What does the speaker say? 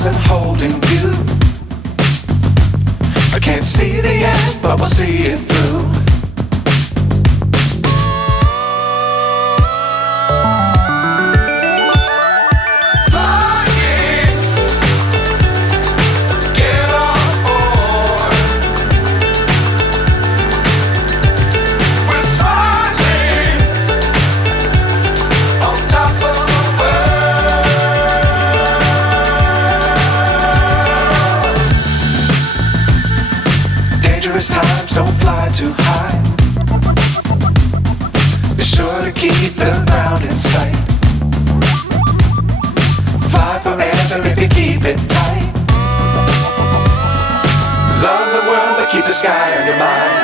stars and holding you. I can't see the end, but we'll see it through. Times don't fly too high. Be sure to keep the ground in sight. Fly forever if you keep it tight. Love the world but keep the sky on your mind.